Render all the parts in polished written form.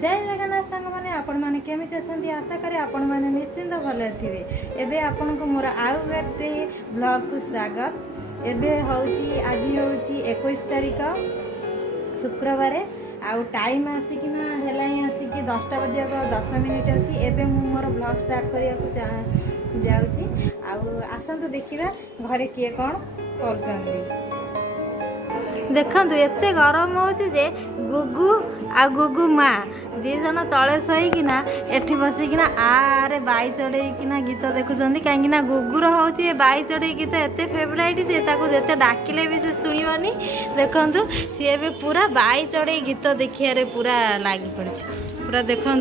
जय जगन्नाथ सांग मैंने आपण मैंने केमी आशा करें आपण मैंने निश्चिंत भले थे। एबे आपण को मोर आउ गोटे ब्लॉग को स्वागत। एबे होची आज होची 21 तारीख शुक्रवार आउ टाइम आसिकिना हेलानी आसिकी 10टा बजे 10 मिनिट अच्छी। एबे मु मोर ब्लॉग स्टार्ट करिया जाउची। आउ आसंतु देखिबा घरे किए कौन कर देखु एत गरम हो गुगु आ गुगु माँ दी जन तले शोना एठी बसिकिना आरे बाई चढ़ेकिना गीत देखुं कहीं गुगुर हूँ बाई चढ़े गीत एत फेवराइट जे जिते डाकिले भी से शुणनी। देखु सी भी पूरा बाई चढ़े गीत देखिए पूरा लगी पड़े पूरा देखु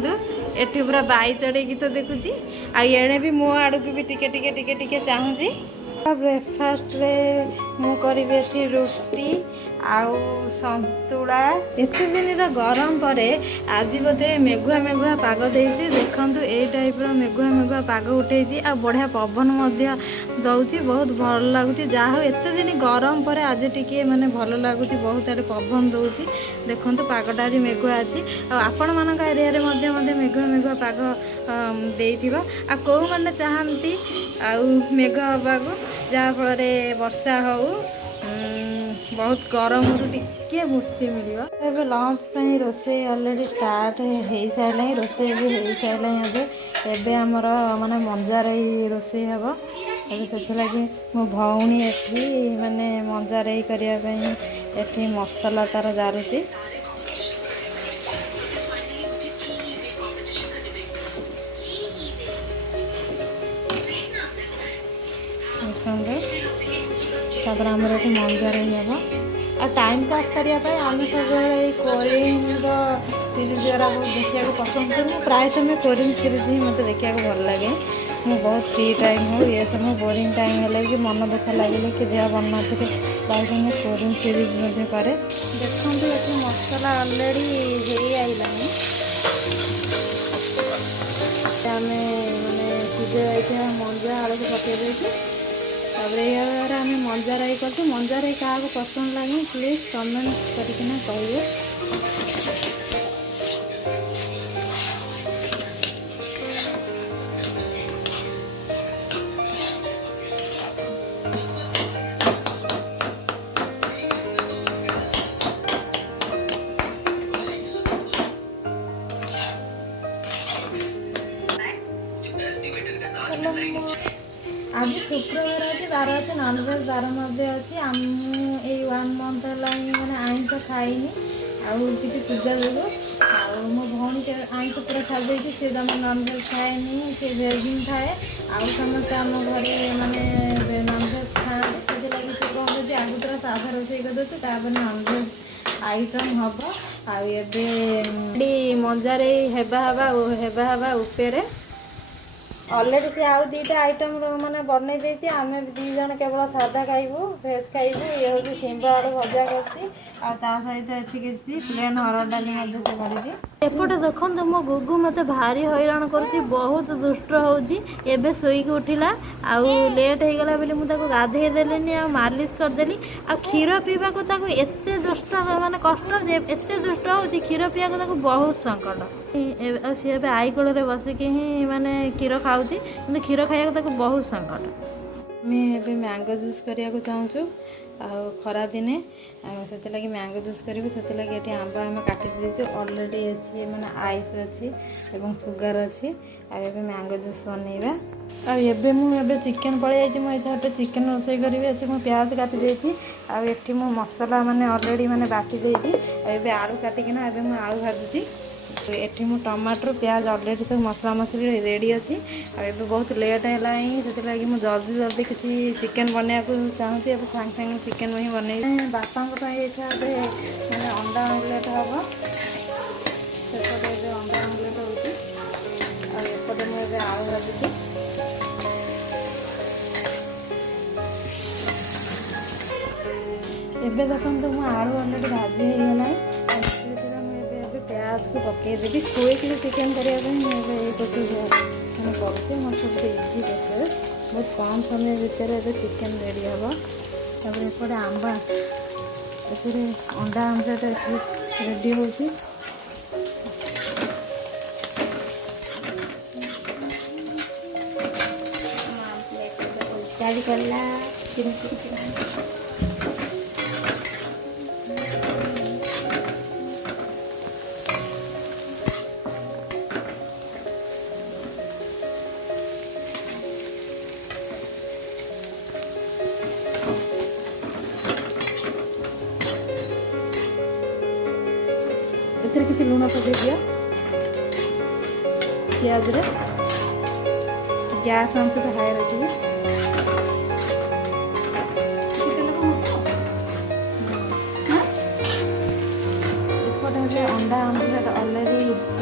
एठी पूरा बाई चढ़े गीत देखुची। आड़े भी मो आड़ को भी टिके टिके टिके टिके चाहूँगी। ब्रेकफास्ट रे मु करी रुटी आउ संतुला। एत दिन गरम पर आज बोधे मेघुआ मेघुआ पाग देती। देखु ये टाइप मेघुआ मेघुआ पाग उठे आ बढ़िया पवन दौर बहुत भल लगुच। जहाँ एत दिन गरम पर आज टिके माने भल लगुच बहुत आड़े पवन दौर। देखु पागटा आज मेघुआ अच्छी आपण मान एरिया मेघुआ मेघुआ पाग देइथिबा आ को माने चाहती आउ मेघ हवाक जहाँफल वर्षा हो बहुत गरम टिके मुक्ति मिल। एबे लंच रोसे ऑलरेडी स्टार्ट हो सारे रोसे भी हो सारे। एबे आमर माने मंजारई रोसे हम से लगे मो भौणी एठी माने मंजारई करने एठी मसला तार जारुची। तापर आमर ये मंजारई हम आ टाइम पास करने आम सब कोरियन सीरीज द्वारा बहुत देखा पसंद करूँ। प्राय समय कोरियन सीरीज ही मतलब देखा भल लगे। मु बहुत फ्री टाइम हो ये समय बोरिंग टाइम है कि मन दुख लगे कि देह बन ना प्राय समय कोरियन सीरीज कै। देखो ये मसला ऑलरेडी हो आईलानी आम मैंने सीधे मंजा आलू को पकई यार आम मंजाराई कर मंजाराई क्या पसंद लगे प्लीज कमेंट करके कहिए। आज शुक्रवार अच्छे बार अच्छे नॉनवेज बार अच्छी आम ये 1 मंथ मैंने आईस खाईनी आगे पूजा जो मो भौणी आईस पूरा छाड़ी सी तुम नॉनवेज खाएनी सी भेज खाए आउ समस्त आम घरे माने नॉनवेज खाते से लगे सी कौन कर आगुतरा साधा रोषे कर देते नॉनवेज आइटम हम आबे मंजारे हेबा हवा उपरे ऑलरेडी सी आउ 2टा आइटम मैंने बनई देती। आम 2 जन केवल सादा खाइबू भेज खाइबू। ये हूँ शिंब आलू भजा कर सहित ये प्लेन हरड़ डाली करपटे देखो मो गुगु मत भारी हैरान कर बहुत दुष्ट होबे शोक उठिला आउ लेट हो गला बोली मुझे गाधे देली आ मालिश करदेली आ क्षीर पीवा को एत दुष्ट माने कष्ट एत दुष्ट हो क्षीर पीवा को बहुत संकट सी आई कोल बसिकी ही माने क्षीर खाऊँ कि क्षीर खाया बहुत संकट। मैं मैंगो जूस करने को चाहूँ खरा दिने से लगे मैंगो जूस करी से लगे ये आंब आम काटी देचु ऑलरेडी अच्छी मैंने आइस अच्छी एवं सुगर अच्छी आबे मैंगो जूस बनइबा। आबे मुझे चिकेन पलि मुझे चिकेन रोसे करी अच्छी मुझे प्याज काटी देती आठी मो मसला माने ऑलरेडी मैंने बाटी देती आबे आलू काटिकिना आबे मु आलू भाजुची। एठी मु टमाटर प्याज ऑलरेडी सब मसला मसली रेडी अच्छी आबे बहुत लेट है से लगे मुझे जल्दी जल्दी किसी चिकेन बनवा चाहूँगी। अब सांगे सांगे चिकेन ही बन बापा मैंने अंडा आमलेट हम सेपटे अंडा आमलेट होपटे मुझे आलू भाजुची। एबे देखो मो आलू ऑलरेडी भाजी होगला प्याज को पकईदेवी खोई चिकेन करने मैंने करुचे मत इजी प्रोसेस बहुत कम समय भितर चिकेन रेडी हम। एपटे आंबा अंडा आमलेट रेडी हो ପିଆଜ କଲା କେମିତି एथरे किसी लुण पकई दिया पियाज रे गैस अंश तो हाई रखिए अंडा आमलेट अलरेडी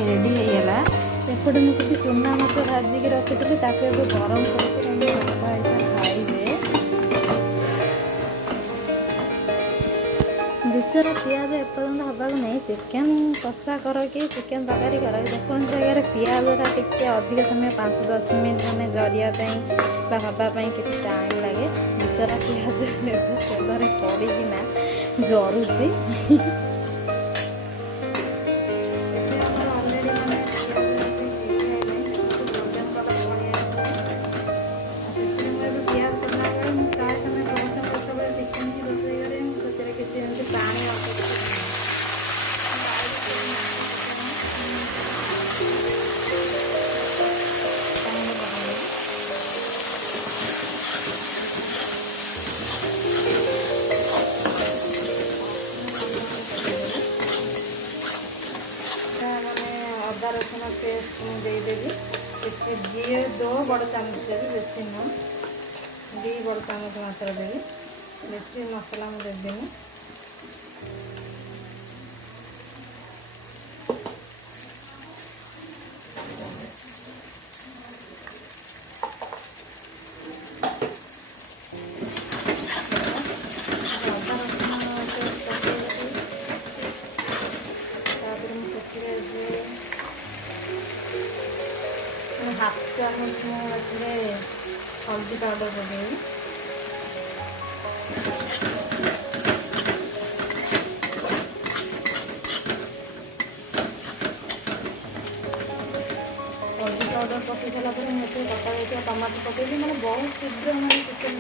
रेडी होगा एपटे मुझे चूना मत भाजिक रखी गरम करके खाइबे बिचरा पियाज एपर्यंत हवा नहीं चिकेन कषा कर कि चिकेन तरकारी कर देखो जगह पियाजा टिके अधिक समय 5-10 मिनट मैंने जरिया हवापाई कि टाइम लगे बिचरा पियाज तेल पड़ना जरुची अदा रसुण पेस्ट देदेवी इसमें 2 बड़ चामच देवी बेसी नुह 2 बड़ चामच मात्र देवी बेसी मसला मुझे देदेनी हाफ चामच मुझे हल्दी पाउडर पकेबी हल्दी पाउडर पकई सारा मुझे कटा टमाटर पकेबी मैंने बहुत शीघ्र मैंने चिकेन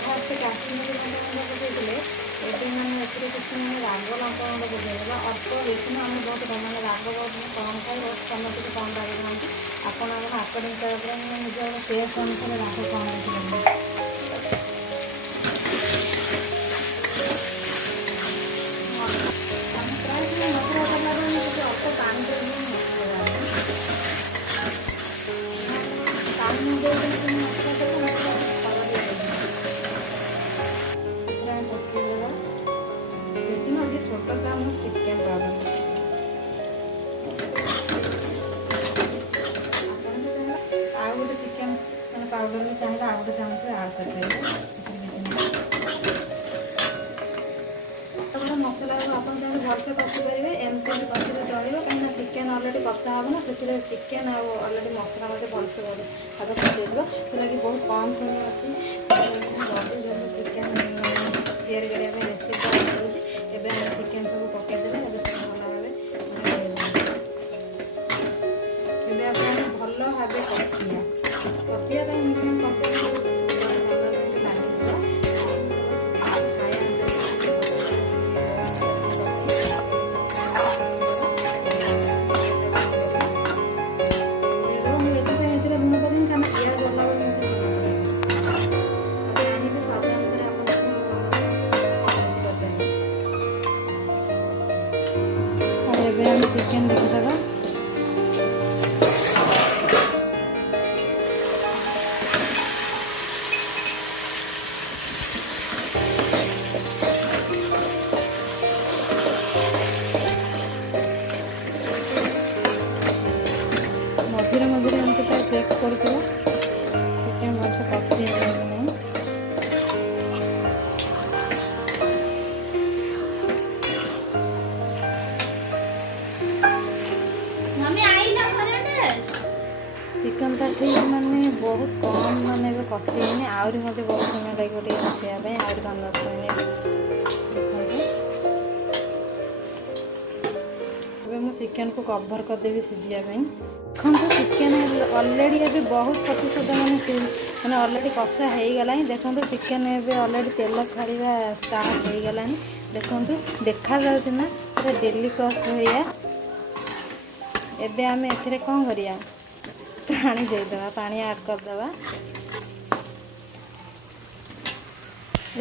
फास्ट काश्मीरी लंका पकड़े ये मैंने किसी मैंने राग लंका पकड़ा अल्प बेसी ना आम बहुत मैंने राग बहुत कम खाई बहुत समस्त कम राग खाती आपड़ आकर्डिंग करने निज टेस्ट अनुसार राग कम रखिए प्राय मसला कला अल्प पानी छोटा काम चिकेन आउ गोटे चिकेन मैंने पाउडर भी चाहिए आउ गोटे चामच आड कर मसला आप भलसे कषि पारे एमती कषिले चलो कहीं चिकेन अलरेडी कषा हम ना से चिकेन अलरेडी मसला मत भलसे हाथ कषे लगे बहुत कम समय अच्छी जल्दी जल्दी चिकेन तैयारी करने रेसिपी एबे हम चिकेन सब पकईदेवे भल भाव कषिया चिकेन देखा मझे मझे एमती चेक कर चिकेन भलसे कषि नहीं चिकेन टा ठीक माने बहुत कम माने कषि आहरी मत बहुत समय लगे कषापी आहरी 5-10 मिनट देखते ମୁଁ ଚିକେନକୁ କଭର କରିଦେବି ସିଝିବା ପାଇଁ। ଦେଖନ୍ତୁ ଚିକେନ ଅଲରେଡ଼ି ଏବେ ବହୁତ ପ୍ରତିଶତ ମାନେ ଅଲରେଡ଼ି କଷା ହେଇଗଲାଣି। ଦେଖନ୍ତୁ ଚିକେନ ଏବେ ଅଲରେଡ଼ି ତେଲ ଛାଡ଼ିବା ଷ୍ଟାର୍ଟ ହେଇଗଲାଣି। ଦେଖନ୍ତୁ ଦେଖାଯାଉଛି ନା ପୁରା ଡେଲିକସ୍ ଭଳିଆ। ଏବେ ଆମେ ଏଥିରେ କ'ଣ କରିବା, ପାଣି ଦେଇଦେବା, ପାଣି ଆଡ଼୍ କରିଦେବା।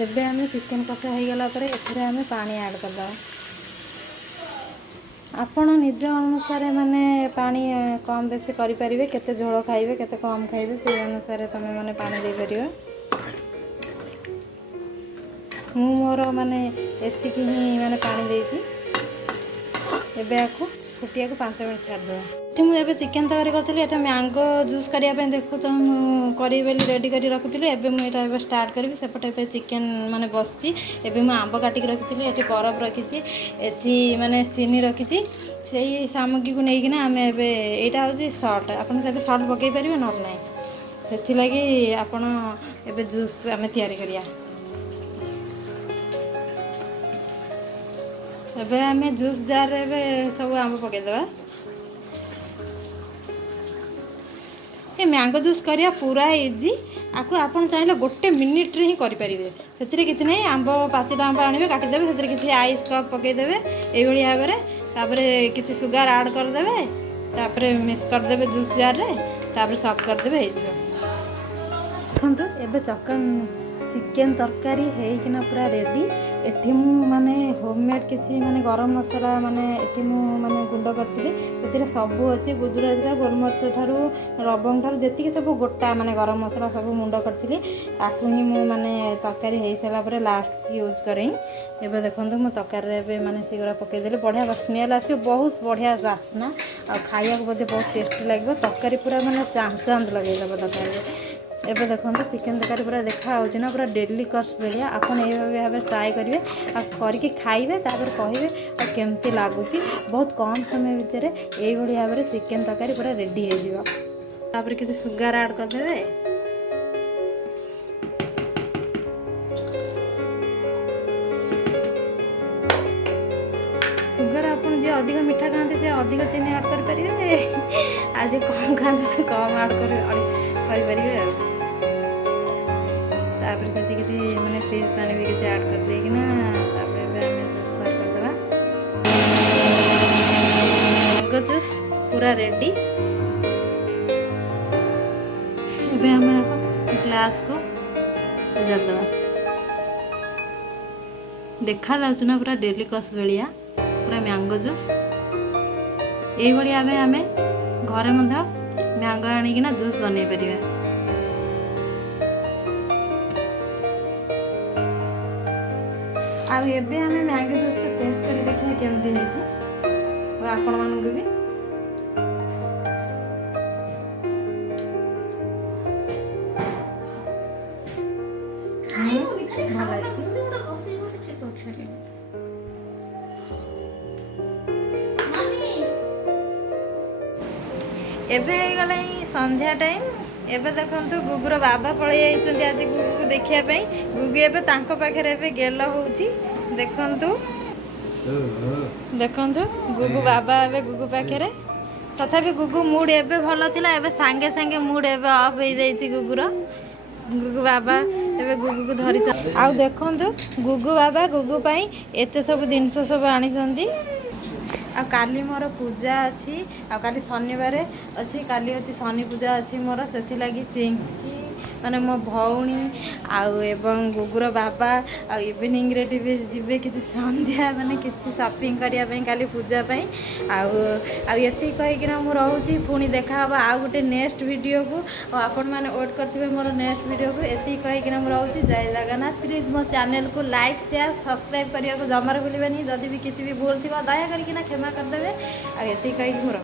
ଏବେ ଆମେ ଚିକେନ କଷା ହେଇଗଲା ପରେ ଏଥିରେ ଆମେ ପାଣି ଆଡ଼୍ କରିଦେବା। ଆପଣ ନିଜ ଅନୁସାରେ ମାନେ ପାଣି କମ୍ ବେଶୀ କରିପାରିବେ, କେତେ ଝୋଳ ଖାଇବେ କେତେ କମ୍ ଖାଇବେ ସେଇ ଅନୁସାରେ ତୁମେ ମାନେ ପାଣି ଦେଇପାରିବ। ମୁଁ ମୋର ମାନେ ଏତିକି ହିଁ ମାନେ ପାଣି ଦେଇଛି। ଏବେ ଆକୁ ଫୁଟିବାକୁ 5 ମିନିଟ୍ ଛାଡ଼ିଦେବା। ଏଠି ମୁଁ ଏବେ ଚିକେନ ତରକାରୀ କରିଥିଲି, ଏଟା ମ୍ୟାଙ୍ଗୋ ଜୁସ୍ କରିବା ପାଇଁ ଦେଖୁ ତ ମୁଁ କରିବି ବୋଲି ରେଡ଼ି କରି ରଖିଥିଲି। ଏବେ ମୁଁ ଏଇଟା ଏବେ ଷ୍ଟାର୍ଟ କରିବି। ସେପଟେ ଏବେ ଚିକେନ ମାନେ ବସିଛି। ଏବେ ମୁଁ ଆମ୍ବ କାଟିକି ରଖିଥିଲି, ଏଠି ବରଫ ରଖିଛି, ଏଠି ମାନେ ଚିନି ରଖିଛି। ସେଇ ସାମଗ୍ରୀକୁ ନେଇକିନା ଆମେ ଏବେ ଏଇଟା ହେଉଛି ସଲ୍ଟ, ଆପଣ ସେଠି ସଲ୍ଟ ପକାଇ ପାରିବେ ନହେଲେ ନାହିଁ। ସେଥିଲାଗି ଆପଣ ଏବେ ଜୁସ୍ ଆମେ ତିଆରି କରିବା। ଏବେ ଆମେ ଜୁସ୍ ଜାର୍ରେ ଏବେ ସବୁ ଆମ୍ବ ପକାଇଦେବା। ଏ ମ୍ୟାଙ୍ଗୋ ଜୁସ୍ କରିବା ପୁରା ଇଜି। ଆକୁ ଆପଣ ଚାହିଁଲେ 1 ମିନିଟ୍ରେ ହିଁ କରିପାରିବେ। ସେଥିରେ କିଛି ନାହିଁ, ଆମ୍ବ ପାଚିଲା ଆମ୍ବ ଆଣିବେ, କାଟିଦେବେ, ସେଥିରେ କିଛି ଆଇସ୍ କପ୍ ପକାଇଦେବେ ଏଇଭଳି ଭାବରେ। ତାପରେ କିଛି ସୁଗାର ଆଡ଼୍ କରିଦେବେ, ତାପରେ ମିକ୍ସ କରିଦେବେ ଜୁସ୍ ଜାର୍ରେ, ତାପରେ ସର୍ଭ କରିଦେବେ, ହେଇଯିବ। ଦେଖନ୍ତୁ ଏବେ ଚିକେନ ତରକାରୀ ହେଇକିନା ପୁରା ରେଡ଼ି। ଏଠି ମୁଁ ମାନେ ହୋମମେଡ଼୍ କିଛି ମାନେ ଗରମ ମସଲା ମାନେ ଏଠି ମୁଁ ମାନେ ଗୁଣ୍ଡ କରିଥିଲି। ସେଥିରେ ସବୁ ଅଛି, ଗୁଜୁରାତିର ଗୋଲମରିଚ ଠାରୁ ଲବଙ୍ଗ ଠାରୁ ଯେତିକି ସବୁ ଗୋଟା ମାନେ ଗରମ ମସଲା ସବୁ ଗୁଣ୍ଡ କରିଥିଲି। ତାକୁ ହିଁ ମୁଁ ମାନେ ତରକାରୀ ହେଇସାରିଲା ପରେ ଲାଷ୍ଟକୁ ୟୁଜ୍ କରେ। ଏବେ ଦେଖନ୍ତୁ ମୁଁ ତରକାରୀରେ ଏବେ ମାନେ ସେଗୁଡ଼ା ପକାଇଦେଲି, ବଢ଼ିଆ ସ୍ମେଲ୍ ଆସିବ, ବହୁତ ବଢ଼ିଆ ବାସ୍ନା, ଆଉ ଖାଇବାକୁ ବୋଧେ ବହୁତ ଟେଷ୍ଟି ଲାଗିବ। ତରକାରୀ ପୁରା ମାନେ ଚାନ୍ଦ ଲଗାଇଦେବ ତରକାରୀରେ। ଏବେ ଦେଖନ୍ତୁ ଚିକେନ ତରକାରୀ ପୁରା ଦେଖାହେଉଛି ନା, ପୁରା ଡେଲିକସ୍ ଭଳିଆ। ଆପଣ ଏଇଭଳି ଭାବରେ ଟ୍ରାଏ କରିବେ, ଆଉ କରିକି ଖାଇବେ, ତାପରେ କହିବେ ଆଉ କେମିତି ଲାଗୁଛି। ବହୁତ କମ୍ ସମୟ ଭିତରେ ଏଇଭଳି ଭାବରେ ଚିକେନ ତରକାରୀ ପୁରା ରେଡ଼ି ହେଇଯିବ। ତାପରେ କିଛି ସୁଗାର ଆଡ଼୍ କରିଦେବେ। ସୁଗାର ଆପଣ ଯିଏ ଅଧିକ ମିଠା ଖାଆନ୍ତି ସେ ଅଧିକ ଚିନି ଆଡ଼୍ କରିପାରିବେ, ଆଉ ଯିଏ କମ୍ ଖାଆନ୍ତି ସେ କମ୍ ଆଡ଼୍ କରିପାରିବେ ଆଉ। ତାପରେ ସେତିକି ମାନେ ଫ୍ରିଜ୍ ପାଣି ବି କିଛି ଆଡ଼୍ କରିଦେଇକିନା ତାପରେ ଏବେ ଆମେ ଜୁସ୍ ତିଆରି କରିଦେବା। ମ୍ୟାଙ୍ଗୋ ଜୁସ୍ ପୁରା ରେଡ଼ି। ଏବେ ଆମେ ଗ୍ଲାସ୍କୁ ଉଜାଡ଼ିଦେବା। ଦେଖାଯାଉଛି ନା ପୁରା ଡେଲିକସ୍ ଭଳିଆ, ପୁରା ମ୍ୟାଙ୍ଗୋ ଜୁସ୍। ଏଇଭଳି ଆମେ ଘରେ ମଧ୍ୟ ମ୍ୟାଙ୍ଗୋ ଆଣିକିନା ଜୁସ୍ ବନେଇ ପାରିବା। ଆଉ ଏବେ ଆମେ ମ୍ୟାଙ୍ଗୋ ଜୁସ୍କୁ ଟେଷ୍ଟ କରି ଦେଖିବା କେମିତି ହେଇଛି, ଆଉ ଆପଣମାନଙ୍କୁ ବି ଭଲ ହେଇଛି। ଏବେ ହେଇଗଲା ସନ୍ଧ୍ୟା ଟାଇମ୍। ଏବେ ଦେଖନ୍ତୁ ଗୁଗୁର ବାବା ପଳେଇ ଯାଇଛନ୍ତି ଆଜି ଗୁଗୁକୁ ଦେଖିବା ପାଇଁ। ଗୁଗୁ ଏବେ ତାଙ୍କ ପାଖରେ ଏବେ ଗେଲ ହେଉଛି। ଦେଖନ୍ତୁ ଗୁଗୁ ବାବା ଏବେ ଗୁଗୁ ପାଖରେ। ତଥାପି ଗୁଗୁ ମୁଡ୍ ଏବେ ଭଲ ଥିଲା, ଏବେ ସାଙ୍ଗେ ସାଙ୍ଗେ ମୁଡ୍ ଏବେ ଅଫ୍ ହେଇଯାଇଛି ଗୁଗୁର। ଗୁଗୁ ବାବା ଏବେ ଗୁଗୁକୁ ଧରିଛନ୍ତି। ଆଉ ଦେଖନ୍ତୁ ଗୁଗୁ ବାବା ଗୁଗୁ ପାଇଁ ଏତେ ସବୁ ଜିନିଷ ସବୁ ଆଣିଛନ୍ତି। ଆଉ କାଲି ମୋର ପୂଜା ଅଛି, ଆଉ କାଲି ଶନିବାର ଅଛି, କାଲି ଅଛି ଶନି ପୂଜା ଅଛି ମୋର। ସେଥିଲାଗି ଚିଙ୍କି ମାନେ ମୋ ଭଉଣୀ ଆଉ ଏବଂ ଗୁଗୁର ବାବା ଆଉ ଇଭିନିଂରେ ଯିବେ କିଛି ସନ୍ଧ୍ୟା ମାନେ କିଛି ସପିଂ କରିବା ପାଇଁ କାଲି ପୂଜା ପାଇଁ। ଆଉ ଏତିକି କହିକିନା ମୁଁ ରହୁଛି। ପୁଣି ଦେଖାହେବ ଆଉ ଗୋଟେ ନେକ୍ସଟ ଭିଡ଼ିଓକୁ, ଆଉ ଆପଣମାନେ ୱେଟ୍ କରିଥିବେ ମୋର ନେକ୍ସଟ ଭିଡ଼ିଓକୁ। ଏତିକି କହିକିନା ମୁଁ ରହୁଛି। ଜୟ ଜଗନ୍ନାଥ। ପ୍ଲିଜ୍ ମୋ ଚ୍ୟାନେଲକୁ ଲାଇକ୍ ସେୟାର ସବସ୍କ୍ରାଇବ୍ କରିବାକୁ ଜମାରୁ ଭୁଲିବେନି। ଯଦି ବି କିଛି ବି ଭୁଲ ଥିବ ଦୟା କରିକିନା କ୍ଷମା କରିଦେବେ। ଆଉ ଏତିକି କହିକି ମୁଁ